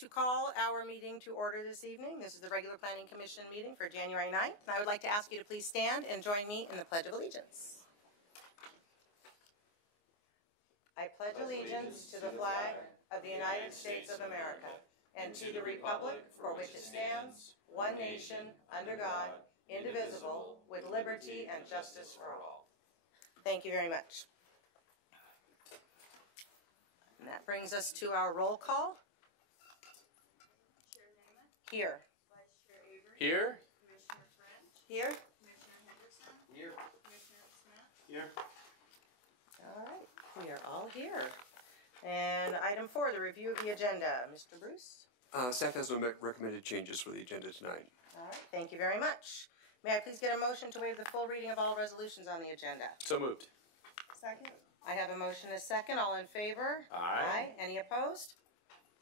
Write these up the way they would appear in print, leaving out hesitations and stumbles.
to call our meeting to order this evening. This is the regular Planning Commission meeting for January 9th. And I would like to ask you to please stand and join me in the Pledge of Allegiance. I pledge allegiance to the flag of the United States of America and to the republic for which it stands, one nation, under God, indivisible, with liberty and justice for all. Thank you very much. And that brings us to our roll call. Chair Namath. Here. Vice Chair Avery. Here. Commissioner French. Here. Commissioner Henderson. Here. Commissioner Smith. Here. All right, we are all here. And item 4, the review of the agenda. Mr. Bruce? Staff has no recommended changes for the agenda tonight. All right, thank you very much. May I please get a motion to waive the full reading of all resolutions on the agenda? So moved. Second. I have a motion and a second. All in favor? Aye. Any opposed?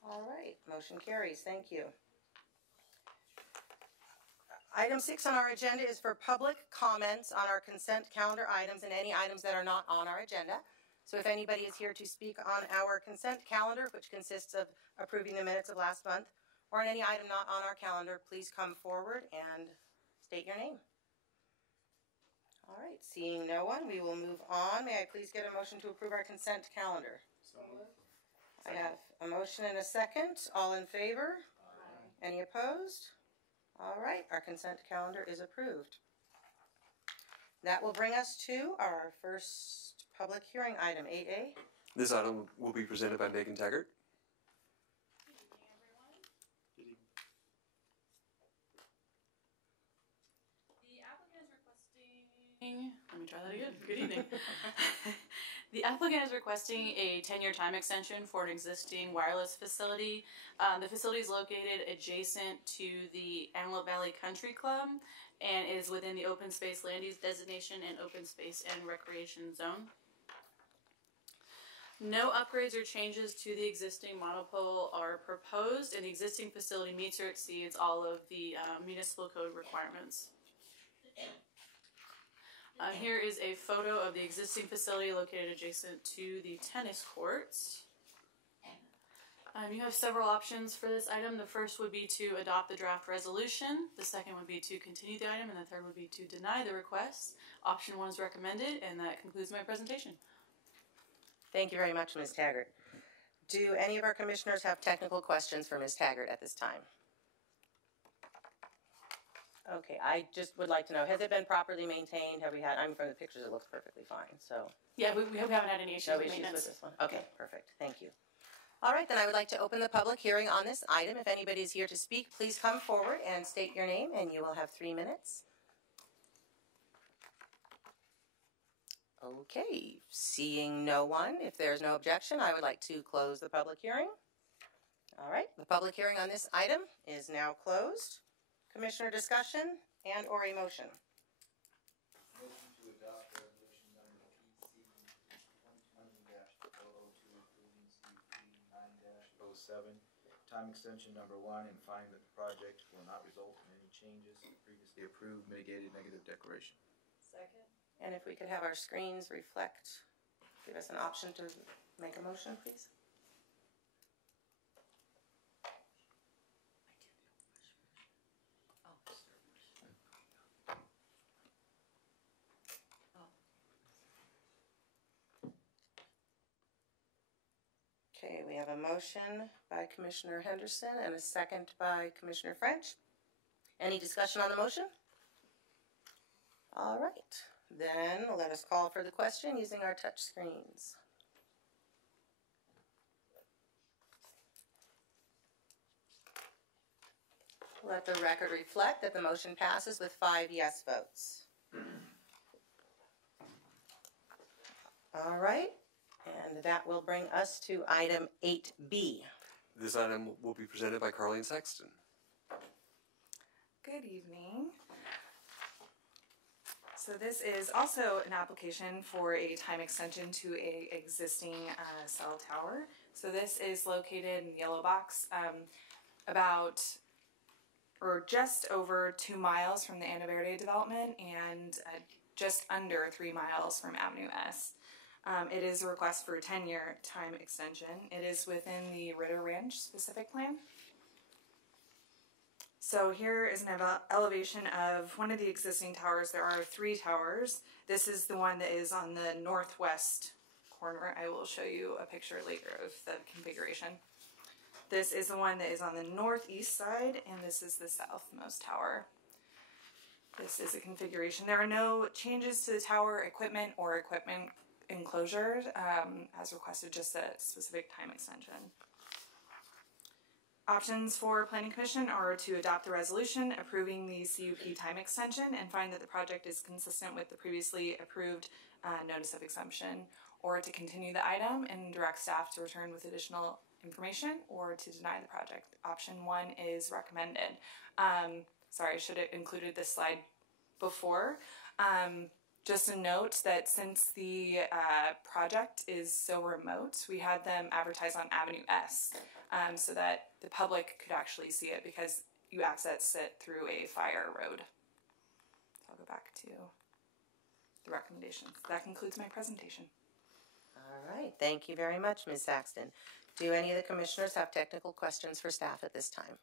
All right, motion carries. Thank you. Item 6 on our agenda is for public comments on our consent calendar items and any items that are not on our agenda. So if anybody is here to speak on our consent calendar, which consists of approving the minutes of last month, or on any item not on our calendar, please come forward and state your name. All right, seeing no one, we will move on. May I please get a motion to approve our consent calendar? So moved. I have a motion and a second. All in favor? Aye. Any opposed? All right, our consent calendar is approved. That will bring us to our first public hearing item, 8A. This item will be presented by Megan Taggart. Good evening, everyone. The applicant is requesting. Let me try that again. Good evening. The applicant is requesting a 10-year time extension for an existing wireless facility. The facility is located adjacent to the Antelope Valley Country Club and is within the open space land use designation and open space and recreation zone. No upgrades or changes to the existing monopole are proposed, and the existing facility meets or exceeds all of the municipal code requirements. Here is a photo of the existing facility located adjacent to the tennis courts. You have several options for this item. The first would be to adopt the draft resolution. The second would be to continue the item, and the third would be to deny the request. Option 1 is recommended, and that concludes my presentation. Thank you very much, Ms. Taggart. Do any of our commissioners have technical questions for Ms. Taggart at this time? Okay, I just would like to know, has it been properly maintained? Have we had, I'm from the pictures, it looks perfectly fine, so. Yeah, we haven't had any issues No with issues maintenance. with this one? Okay, perfect, thank you. All right, then I would like to open the public hearing on this item. If anybody is here to speak, please come forward and state your name, and you will have 3 minutes. Okay, seeing no one, if there's no objection, I would like to close the public hearing. All right, the public hearing on this item is now closed. Commissioner discussion and or a motion. Motion to adopt resolution number PC 2020-002 approving CP 9-07, time extension number 1, and finding that the project will not result in any changes to previously approved mitigated negative declaration. Second. And if we could have our screens reflect, give us an option to make a motion, please. Okay, we have a motion by Commissioner Henderson and a second by Commissioner French. Any discussion on the motion? All right, then let us call for the question using our touch screens. Let the record reflect that the motion passes with 5 yes votes. All right. And that will bring us to item 8B. This item will be presented by Carleen Sexton. Good evening. So this is also an application for a time extension to a existing cell tower. So this is located in the yellow box, about or just over 2 miles from the Ana Verde development and just under 3 miles from Avenue S. It is a request for a 10-year time extension. It is within the Ritter Ranch specific plan. So here is an elevation of one of the existing towers. There are 3 towers. This is the one that is on the northwest corner. I will show you a picture later of the configuration. This is the one that is on the northeast side, and this is the southmost tower. This is a configuration. There are no changes to the tower equipment or equipment enclosure as requested, just a specific time extension. Options for Planning Commission are to adopt the resolution approving the CUP time extension and find that the project is consistent with the previously approved notice of exemption, or to continue the item and direct staff to return with additional information, or to deny the project. Option 1 is recommended. Sorry, I should have included this slide before. Just a note that since the project is so remote, we had them advertise on Avenue S so that the public could actually see it, because you access it through a fire road. So I'll go back to the recommendations. That concludes my presentation. All right, thank you very much, Ms. Saxton. Do any of the commissioners have technical questions for staff at this time?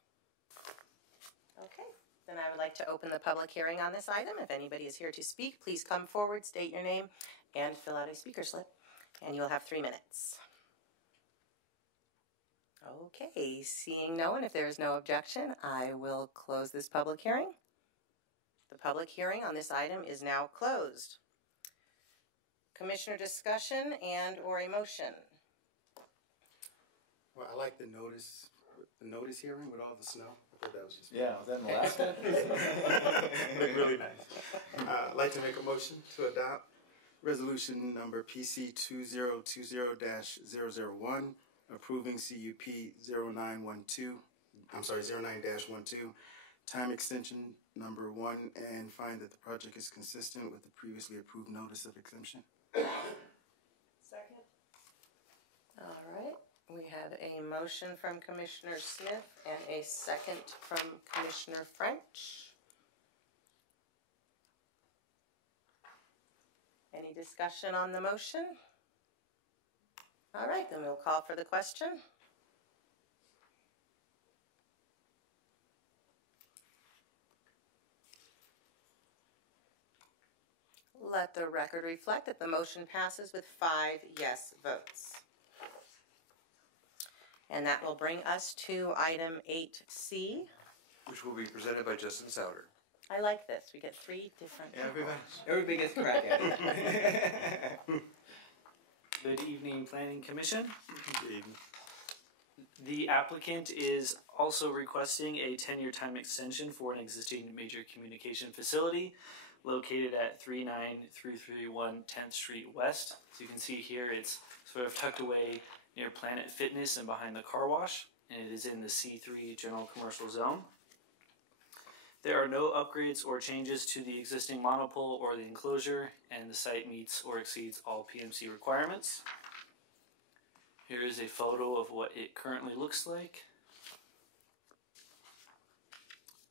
Okay, then I would like to open the public hearing on this item. If anybody is here to speak, please come forward, state your name, and fill out a speaker slip, and you'll have 3 minutes. Okay, seeing no one, if there is no objection, I will close this public hearing. The public hearing on this item is now closed. Commissioner discussion and or a motion? Well, I like the notice hearing with all the snow. I thought that was just Yeah, was that in Alaska? looked really nice. I'd like to make a motion to adopt resolution number PC 2020-001, approving CUP 09-12, time extension number 1, and find that the project is consistent with the previously approved notice of exemption. Second. All right, we have a motion from Commissioner Smith and a second from Commissioner French. Any discussion on the motion? All right, then we'll call for the question. Let the record reflect that the motion passes with 5 yes votes. And that will bring us to item 8C. Which will be presented by Justin Souter. I like this. We get 3 different people. Everybody gets a crack at it. Good evening, Planning Commission. Good evening. The applicant is also requesting a 10-year time extension for an existing major communication facility located at 39331 10th Street West. As you can see here, it's sort of tucked away near Planet Fitness and behind the car wash, and it is in the C3 General Commercial Zone. There are no upgrades or changes to the existing monopole or the enclosure, and the site meets or exceeds all PMC requirements. Here is a photo of what it currently looks like.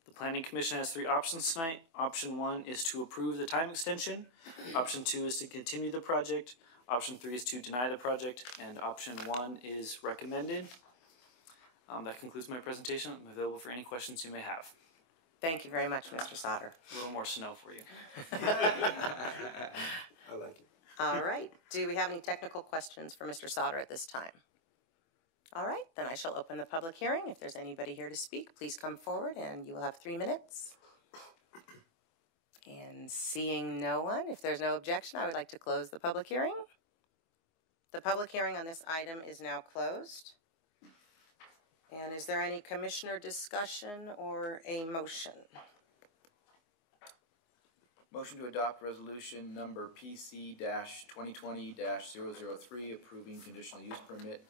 The Planning Commission has 3 options tonight. Option 1 is to approve the time extension. Option 2 is to continue the project. Option 3 is to deny the project, and option 1 is recommended. That concludes my presentation. I'm available for any questions you may have. Thank you very much, Mr. Sauter. A little more snow for you. I like it. All right. Do we have any technical questions for Mr. Sauter at this time? All right, then I shall open the public hearing. If there's anybody here to speak, please come forward, and you will have 3 minutes. And seeing no one, if there's no objection, I would like to close the public hearing. The public hearing on this item is now closed. And is there any commissioner discussion or a motion? Motion to adopt resolution number PC-2020-003, approving conditional use permit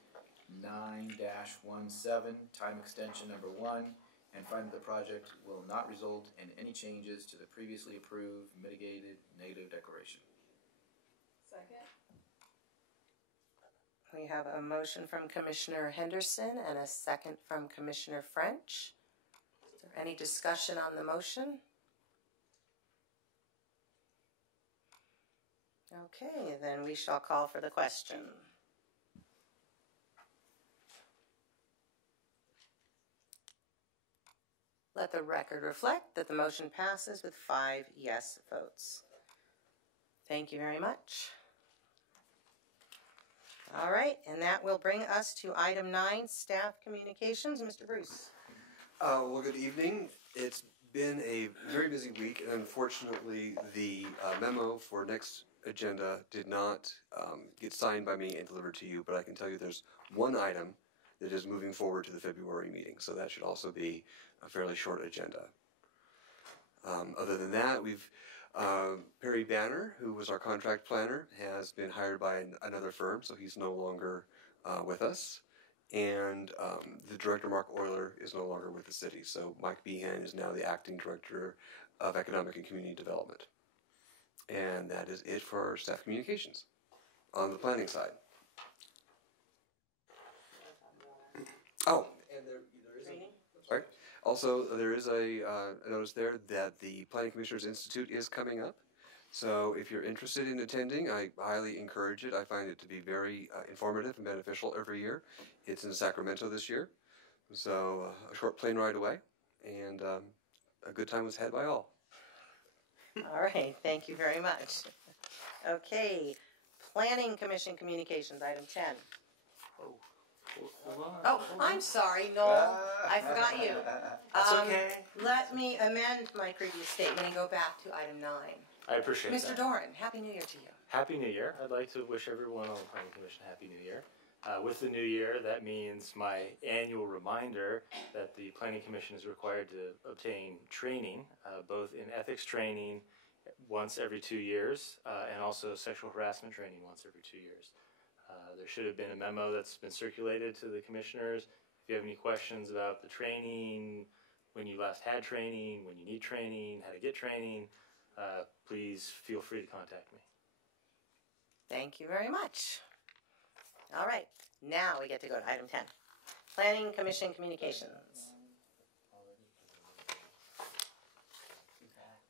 9-17, time extension number 1, and find that the project will not result in any changes to the previously approved mitigated negative declaration. Second. We have a motion from Commissioner Henderson and a second from Commissioner French. Is there any discussion on the motion? Okay, then we shall call for the question. Let the record reflect that the motion passes with 5 yes votes. Thank you very much. All right, and that will bring us to item 9, staff communications. Mr. Bruce. Well, good evening. It's been a very busy week, and unfortunately, the memo for next agenda did not get signed by me and delivered to you, but I can tell you there's one item that is moving forward to the February meeting, so that should also be a fairly short agenda. Other than that, we've Perry Banner, who was our contract planner, has been hired by another firm, so he's no longer with us. And the director, Mark Euler, is no longer with the city, so Mike Behan is now the acting director of economic and community development. And that is it for our staff communications on the planning side. Oh, and there is a, sorry. Also, there is a notice there that the Planning Commissioners Institute is coming up. So if you're interested in attending, I highly encourage it. I find it to be very informative and beneficial every year. It's in Sacramento this year, so a short plane ride away, and a good time was had by all. All right, thank you very much. Okay, Planning Commission communications, item 10. Oh, I'm sorry, Noel. I forgot you. That's okay. Let me amend my previous statement and go back to item 9. I appreciate that. Mr. Doran, Happy New Year to you. Happy New Year. I'd like to wish everyone on the Planning Commission Happy New Year. With the new year, that means my annual reminder that the Planning Commission is required to obtain training, both in ethics training once every 2 years, and also sexual harassment training once every 2 years. There should have been a memo that's been circulated to the commissioners. If you have any questions about the training, when you last had training, when you need training, how to get training, please feel free to contact me. Thank you very much. All right, now we get to go to item 10. Planning Commission communications.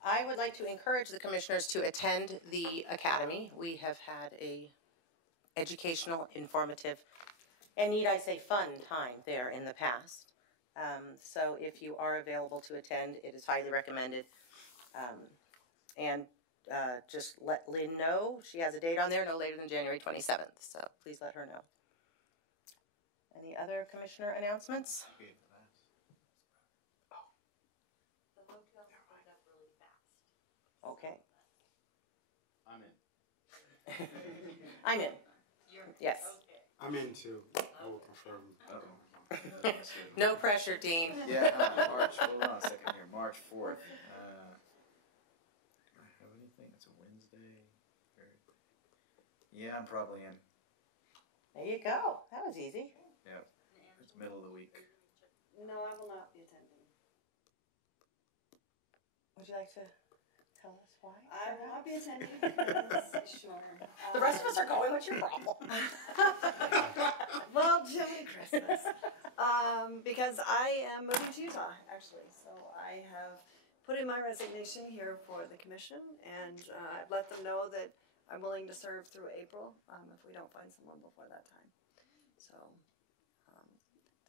I would like to encourage the commissioners to attend the academy. We have had a educational, informative, and need I say fun time there in the past. So if you are available to attend, it is highly recommended. And just let Lynn know. She has a date on there no later than January 27th, so please let her know. Any other commissioner announcements? Okay. I'm in. I'm in. Yes. I'm in too. I will confirm. No pressure, Dean. Yeah, March, hold on a second here, March 4th. Do I have anything? It's a Wednesday. Yeah, I'm probably in. There you go. That was easy. Yeah, it's middle of the week. No, I will not be attending. Would you like to tell us why? I will not be attending because, sure. The rest of us are going. What's your problem? Well, Jimmy Christmas. Because I am moving to Utah, actually. So I have put in my resignation here for the commission, and I've let them know that I'm willing to serve through April if we don't find someone before that time. So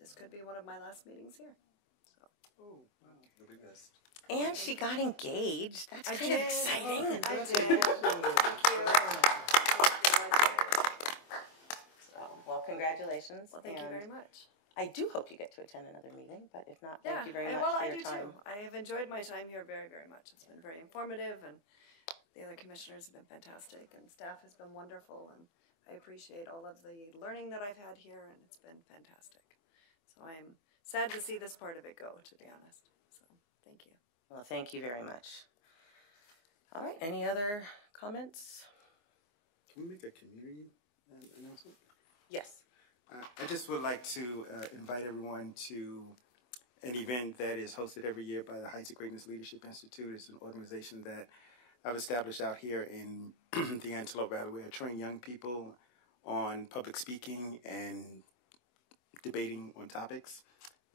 this could be one of my last meetings here. So. Oh, wow. You'll be missed. And she got engaged. That's kind of exciting. I did. So, well, congratulations. Well, thank you very much. I do hope you get to attend another meeting, but if not, thank you very much well, for I your do time. too. I have enjoyed my time here very, very much. It's been very informative, and the other commissioners have been fantastic, and staff has been wonderful, and I appreciate all of the learning that I've had here, and it's been fantastic. So I'm sad to see this part of it go, to be honest. So thank you. Well, thank you very much. All right, any other comments? Can we make a community announcement? Yes. I just would like to invite everyone to an event that is hosted every year by the Heights of Greatness Leadership Institute. It's an organization that I've established out here in the Antelope Valley. We train young people on public speaking and debating on topics.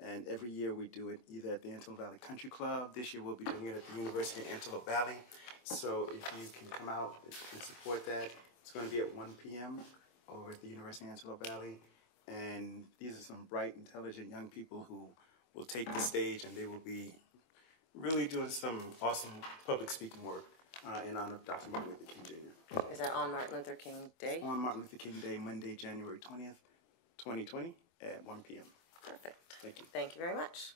And every year we do it either at the Antelope Valley Country Club. This year we'll be doing it at the University of Antelope Valley. So if you can come out and support that, it's going to be at 1 p.m. over at the University of Antelope Valley. And these are some bright, intelligent young people who will take the stage, and they will be really doing some awesome public speaking work in honor of Dr. Martin Luther King Jr. Is that on Martin Luther King Day? On Martin Luther King Day, Monday, January 20th, 2020 at 1 p.m. Perfect. Thank you. Thank you very much.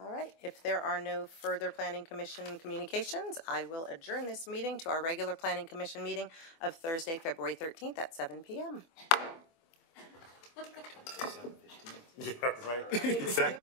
All right, if there are no further Planning Commission communications, I will adjourn this meeting to our regular Planning Commission meeting of Thursday, February 13th at 7 p.m. Yeah, right. Exactly.